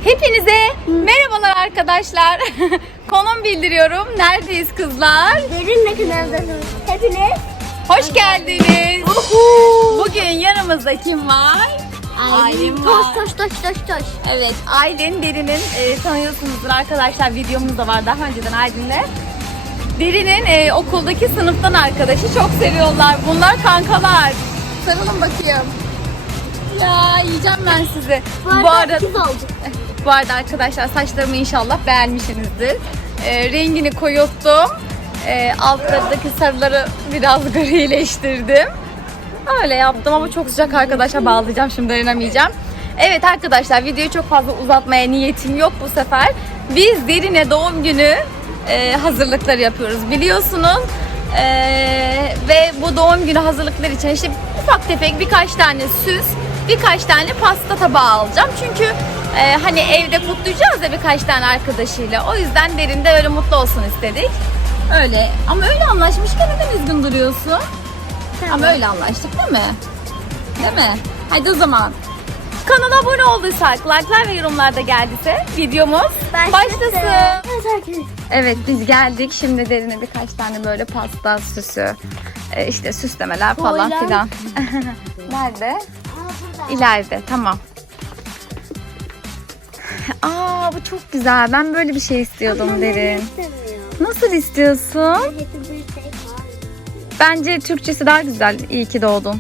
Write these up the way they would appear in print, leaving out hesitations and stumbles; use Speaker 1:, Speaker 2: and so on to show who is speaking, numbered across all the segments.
Speaker 1: Hepinize merhabalar arkadaşlar. Konum bildiriyorum. Neredeyiz kızlar?
Speaker 2: Derinle kanaldasınız. Hepiniz
Speaker 1: Hoş geldiniz. Bugün yanımızda kim var? Aylin var.
Speaker 2: Toş.
Speaker 1: Evet, Aylin, Derin'in tanıyorsunuzdur arkadaşlar. Videomuz da var daha önceden Aylin'le. Derin'in okuldaki sınıftan arkadaşı, çok seviyorlar. Bunlar kankalar. Sarılın bakayım. Ya yiyeceğim ben sizi.
Speaker 2: Bu arada biz olduk.
Speaker 1: Bu arada arkadaşlar saçlarımı inşallah beğenmişsinizdir. Rengini koyuttum. Altlarındaki sarıları biraz grileştirdim. Öyle yaptım ama çok sıcak arkadaşlar, bağlayacağım şimdi, dayanamayacağım. Evet arkadaşlar, videoyu çok fazla uzatmaya niyetim yok bu sefer. Biz Derin'e doğum günü hazırlıkları yapıyoruz biliyorsunuz. Ve bu doğum günü hazırlıkları için işte ufak tefek birkaç tane süs, birkaç tane pasta tabağı alacağım. Çünkü hani evde kutlayacağız ya birkaç tane arkadaşıyla. O yüzden Derin de öyle mutlu olsun istedik. Öyle. Ama öyle anlaşmışken neden üzgün duruyorsun?
Speaker 2: Tamam.
Speaker 1: Ama öyle anlaştık değil mi? Değil mi? Hadi o zaman. Kanala abone olduysak, like'lar ve yorumlarda geldiyse videomuz başlasın. Evet, biz geldik. Şimdi Derin'e birkaç tane böyle pasta süsü, işte süslemeler falan
Speaker 2: Boylar.
Speaker 1: filan. Nerede? İleride. Tamam. Aa, bu çok güzel. Ben böyle bir şey istiyordum Derin. Nasıl istiyorsun? Bence Türkçesi daha güzel. İyi ki doğdun.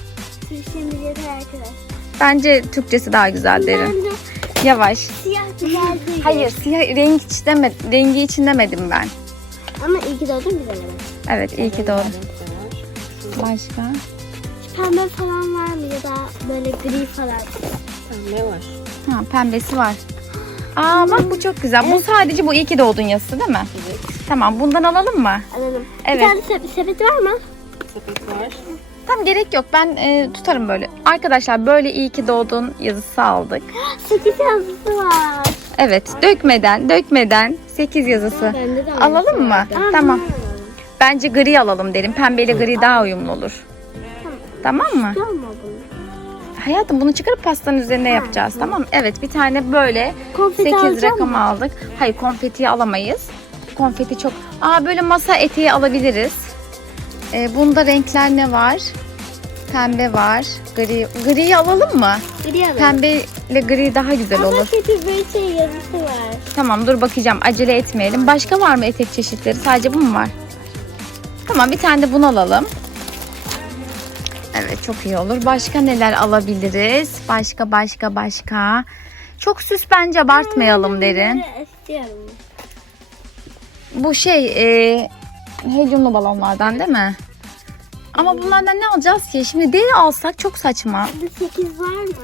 Speaker 1: Bence Türkçesi daha güzel Derin. Yavaş.
Speaker 2: Siyah güzel değil.
Speaker 1: Hayır, siyah rengi için demedim ben.
Speaker 2: Ama iyi ki doğdun güzel evet.
Speaker 1: Evet, iyi ki doğdun. Başka?
Speaker 2: Pembe falan var mı ya da böyle gri falan?
Speaker 3: Pembe var.
Speaker 1: Ha, pembesi var. Aa bak, bu çok güzel. Bu sadece bu iyi ki doğdun yazısı değil mi?
Speaker 3: Evet.
Speaker 1: Tamam, bundan alalım mı?
Speaker 2: Alalım.
Speaker 1: Evet.
Speaker 2: Bir tane sepeti var mı?
Speaker 3: Sepet var.
Speaker 1: Tam gerek yok. Ben tutarım böyle. Arkadaşlar, böyle iyi ki doğdun yazısı aldık.
Speaker 2: 8 yazısı var.
Speaker 1: Evet, dökmeden 8 yazısı.
Speaker 2: Bende de
Speaker 1: Alalım mı?
Speaker 2: Aa,
Speaker 1: Tamam. Bence gri alalım derim. Pembeyle gri daha uyumlu olur. Tamam mı?
Speaker 2: Tamam mı bunu?
Speaker 1: Hayatım, bunu çıkarıp pastanın üzerine yapacağız, tamam mı? Evet, bir tane böyle
Speaker 2: Konfeti
Speaker 1: 8
Speaker 2: alacağım
Speaker 1: rakam
Speaker 2: mı?
Speaker 1: aldık. Hayır, konfetiyi alamayız. Konfeti çok... Aa, böyle masa eteği alabiliriz. Bunda renkler ne var? Pembe var. Griyi alalım mı?
Speaker 2: Gri alalım.
Speaker 1: Pembeyle gri daha güzel
Speaker 2: Ama
Speaker 1: olur.
Speaker 2: kötü bir şey yazısı var.
Speaker 1: Tamam, dur bakacağım. Acele etmeyelim. Başka var mı etek çeşitleri? Sadece bu mu var? Tamam, bir tane de bunu alalım. Evet, çok iyi olur. Başka neler alabiliriz? Başka. Çok süs bence abartmayalım Derin.
Speaker 2: Böyle istiyorum.
Speaker 1: Bu helyumlu balonlardan değil mi? Ama bunlardan ne alacağız ki? Şimdi deri alsak çok saçma.
Speaker 2: Burada 8 var mı?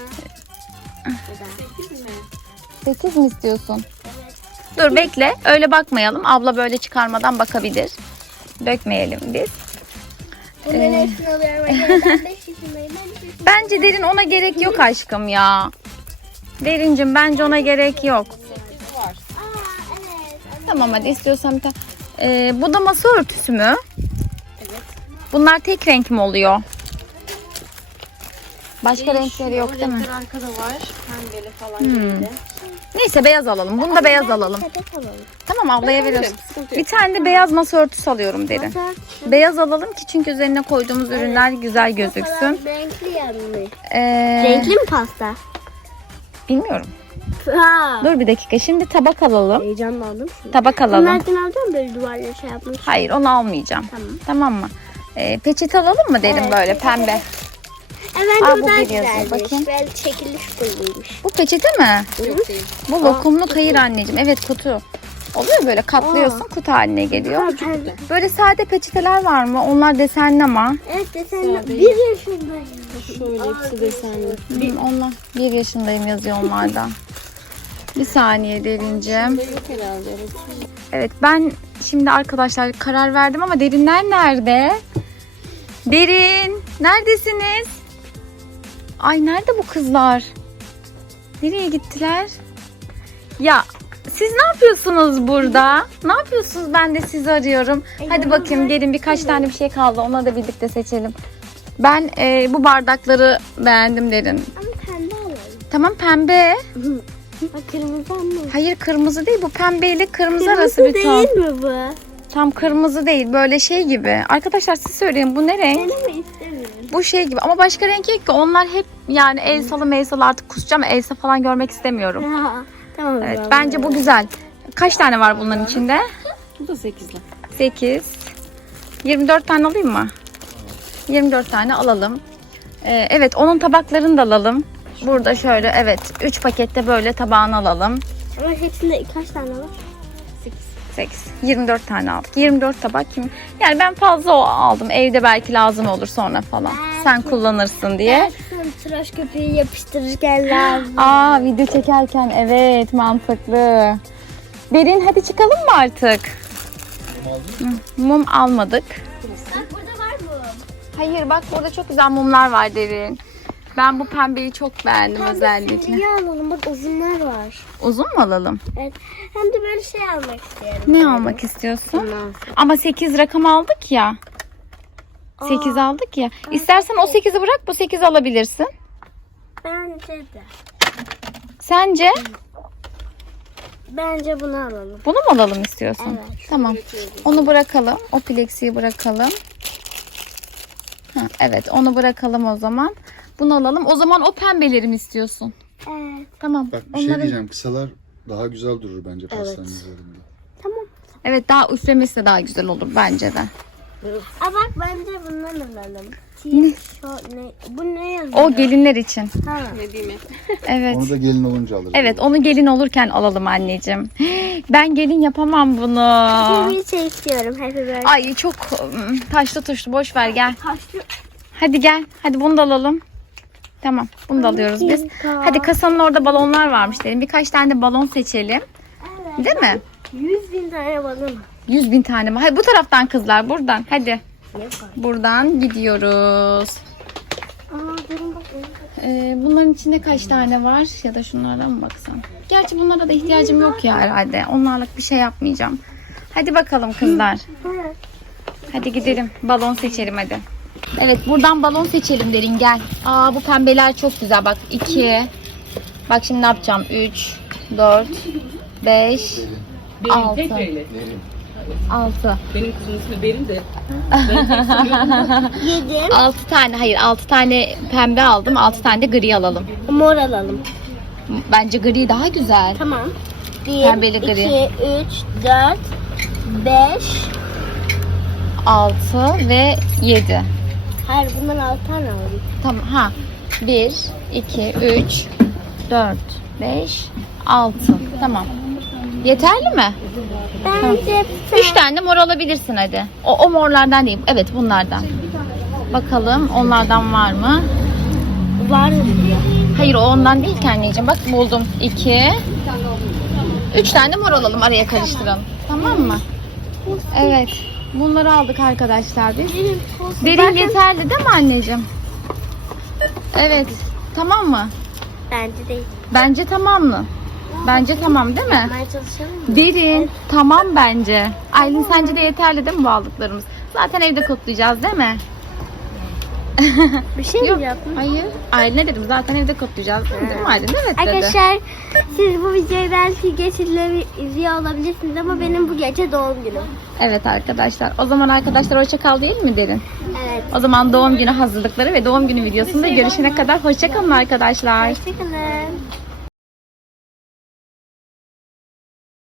Speaker 1: 8 mi istiyorsun? Dur bekle. Öyle bakmayalım. Abla böyle çıkarmadan bakabilir. Dökmeyelim biz.
Speaker 2: Bunların hepsini alıyorum. Ben 5 yaşındayım.
Speaker 1: Bence Derin ona gerek yok aşkım ya. Derincim, bence ona gerek yok.
Speaker 2: Aa evet.
Speaker 1: Tamam, hadi istiyorsan bir tane. Bu da masa örtüsü mü? Evet. Bunlar tek renk mi oluyor? Başka renkleri yok değil mi?
Speaker 3: Renkler arkada var. Pembeli falan böyle.
Speaker 1: Neyse, beyaz alalım. Bunu da beyaz alalım.
Speaker 2: Sepet alalım.
Speaker 1: Tamam, ablaya veririz.
Speaker 3: Sıkıntı
Speaker 1: Bir
Speaker 3: yok.
Speaker 1: tane de beyaz masa örtüsü alıyorum Derin.
Speaker 2: Masa örtüsü
Speaker 1: Beyaz alalım ki çünkü üzerine koyduğumuz ürünler güzel gözüksün.
Speaker 2: falan renkli yanmış.
Speaker 1: Ee,
Speaker 2: Renkli mi pasta?
Speaker 1: Bilmiyorum.
Speaker 2: Ha.
Speaker 1: Dur bir dakika. Şimdi tabak alalım.
Speaker 2: Heyecanlandım.
Speaker 1: Tabak alalım.
Speaker 2: Bunlardan alacağım böyle duvarlara şey yapmış.
Speaker 1: Hayır, onu almayacağım.
Speaker 2: Tamam.
Speaker 1: Tamam mı? Peçete alalım mı Derin,
Speaker 2: Evet,
Speaker 1: böyle
Speaker 2: peçete.
Speaker 1: pembe?
Speaker 2: Evet
Speaker 1: Aa,
Speaker 2: bu
Speaker 1: bu
Speaker 2: daha
Speaker 1: bir yazıyor,
Speaker 2: güzelmiş.
Speaker 1: bakayım.
Speaker 2: Böyle çekilmiş kulluymuş.
Speaker 1: Bu peçete mi?
Speaker 3: Yok değil.
Speaker 1: Bu lokumlu kayır anneciğim. Evet, kutu. Oluyor böyle, katlıyorsun, kutu haline geliyor. Böyle sade peçeteler var mı? Onlar desenli ama.
Speaker 2: Evet desenli.
Speaker 3: Sade.
Speaker 2: 1 yaşındayım.
Speaker 3: Şöyle hepsi desenli.
Speaker 1: Onlar 1 yaşındayım yazıyor onlardan. Bir saniye Derincim.
Speaker 3: Yok herhalde. Evet.
Speaker 1: Evet, ben şimdi arkadaşlar karar verdim ama Derinler nerede? Derin, neredesiniz? Ay, nerede bu kızlar? Nereye gittiler? Ya siz ne yapıyorsunuz burada? Ne yapıyorsunuz? Ben de sizi arıyorum. Hadi bakayım, gelin, birkaç tane bir şey kaldı. Onları da birlikte seçelim. Ben bu bardakları beğendim Derin.
Speaker 2: Ama pembe alalım.
Speaker 1: Tamam, pembe.
Speaker 2: Bak kırmızı mı?
Speaker 1: Hayır kırmızı değil, bu pembeyle kırmızı arası
Speaker 2: Kırmızı
Speaker 1: bir ton.
Speaker 2: değil mi bu?
Speaker 1: Tam kırmızı değil, böyle şey gibi. Arkadaşlar siz söyleyin, bu ne renk?
Speaker 2: Benim istemiyorum.
Speaker 1: Bu şey gibi ama başka renk yok ki. Onlar hep yani Elsa'lı meysalı, artık kusacağım. Elsa falan görmek istemiyorum.
Speaker 2: Ha, tamam.
Speaker 1: Evet, bence bu güzel. Kaç tane var bunların içinde?
Speaker 3: Bu da 8'li.
Speaker 1: 8. 24 tane alayım mı? 24 tane alalım. Evet, onun tabaklarını da alalım. Burada şöyle, evet, 3 pakette böyle tabağını alalım.
Speaker 2: Ama hepsinde kaç tane var?
Speaker 1: 8. 24 tane aldık. 24 tabak kim? Yani ben fazla aldım. Evde belki lazım olur sonra falan. Sen kullanırsın diye.
Speaker 2: Sen tıraş köpüğü yapıştırırken lazım.
Speaker 1: Aa, video çekerken evet, mantıklı. Derin, hadi çıkalım mı artık? Mum almadık.
Speaker 2: Bak burada var mı?
Speaker 1: Hayır, bak burada çok güzel mumlar var Derin. Ben bu pembeyi çok beğendim özellikle.
Speaker 2: Niye alalım? Bak uzunlar var.
Speaker 1: Uzun mu alalım?
Speaker 2: Evet. Hem de böyle şey almak istiyorum.
Speaker 1: Ne almak istiyorsun? Ama 8 rakam aldık ya. 8 aldık ya. İstersen o 8'i bırak, bu 8'i alabilirsin.
Speaker 2: Bence de.
Speaker 1: Sence?
Speaker 2: Bence bunu alalım.
Speaker 1: Bunu mu alalım istiyorsun?
Speaker 2: Evet.
Speaker 1: Tamam. Onu bırakalım. O plexiyi bırakalım. Ha, evet, onu bırakalım o zaman. Bunu alalım. O zaman o pembeleri mi istiyorsun?
Speaker 2: Evet.
Speaker 1: Tamam.
Speaker 4: Bak bir şey diyeceğim. Kısalar daha güzel durur bence pastanın üzerinde.
Speaker 2: Tamam.
Speaker 1: Evet, daha üflemesi de daha güzel olur bence de.
Speaker 2: Aa bak bence bundan alalım. Bu ne yazıyor?
Speaker 1: O gelinler için.
Speaker 2: Ha.
Speaker 3: Ne diyeyim mi?
Speaker 1: Evet.
Speaker 4: Onu da gelin olunca alırız.
Speaker 1: Evet, onu gelin olurken alalım anneciğim. Ben gelin yapamam bunu.
Speaker 2: Bir şey istiyorum. Happy birthday.
Speaker 1: Ay çok taşlı tuşlu, boş ver gel.
Speaker 2: Kaçlı?
Speaker 1: Hadi gel. Hadi bunu da alalım. Tamam, bunu da alıyoruz biz. Hadi kasanın orada balonlar varmış dedim. Birkaç tane de balon seçelim.
Speaker 2: Evet.
Speaker 1: Değil mi?
Speaker 2: 100.000 tane balon.
Speaker 1: 100.000 tane mi? Hayır, bu taraftan kızlar, buradan. Hadi.
Speaker 2: Ne var?
Speaker 1: Buradan gidiyoruz.
Speaker 2: Aa durun bak.
Speaker 1: Bunların içinde kaç tane var? Ya da şunlardan mı baksam? Gerçi bunlara da ihtiyacım yok ya herhalde. Onlarla bir şey yapmayacağım. Hadi bakalım kızlar.
Speaker 2: Evet.
Speaker 1: Hadi gidelim. Balon seçelim hadi. Evet, buradan balon seçelim Derin, gel. Aa, bu pembeler çok güzel. Bak 2. Bak şimdi ne yapacağım? 3, 4, 5, 6. 6.
Speaker 3: Benim kızın ismi Berin de.
Speaker 2: 7.
Speaker 1: 6 tane, hayır 6 tane pembe aldım. 6 tane de gri alalım.
Speaker 2: Mor alalım.
Speaker 1: Bence gri daha güzel.
Speaker 2: Tamam. 1,
Speaker 1: Pembeli
Speaker 2: 2,
Speaker 1: gri.
Speaker 2: 3, 4, 5.
Speaker 1: 6 ve 7.
Speaker 2: Hayır bundan 6 tane alalım.
Speaker 1: Tamam, ha. 1, 2, 3, 4, 5, 6. Tamam. Yeterli mi?
Speaker 2: Bence
Speaker 1: 3 tane mor alabilirsin hadi. O morlardan değil. Evet, bunlardan. Bakalım onlardan var mı?
Speaker 2: var mı diyor.
Speaker 1: Hayır, o ondan değil ki anneciğim. Bak buldum. 2. 3 tane mor alalım, araya karıştıralım. Tamam mı? Evet. Bunları aldık arkadaşlar biz. Derin yeterli değil mi anneciğim? Evet. Tamam mı?
Speaker 2: Bence değil.
Speaker 1: Bence tamam mı? Bence tamam değil mi?
Speaker 2: Yapmaya çalışalım mı?
Speaker 1: Derin. Tamam bence. Aylin sence de yeterli değil mi bu aldıklarımız? Zaten evde kutlayacağız değil mi?
Speaker 2: Bir şey
Speaker 1: Yok.
Speaker 2: mi yaptın?
Speaker 1: Hayır. Aylin dedim, zaten evde kutlayacağız değil mi Aylin? Evet dedi.
Speaker 2: Arkadaşlar siz bu videoyu belki geç izliyor olabilirsiniz ama benim bu gece doğum günüm.
Speaker 1: Evet arkadaşlar. O zaman arkadaşlar hoşça kal değil mi Derin?
Speaker 2: Evet.
Speaker 1: O zaman doğum günü hazırlıkları ve doğum günü videosunda görüşene kadar hoşça kalın arkadaşlar.
Speaker 2: Hoşçakalın.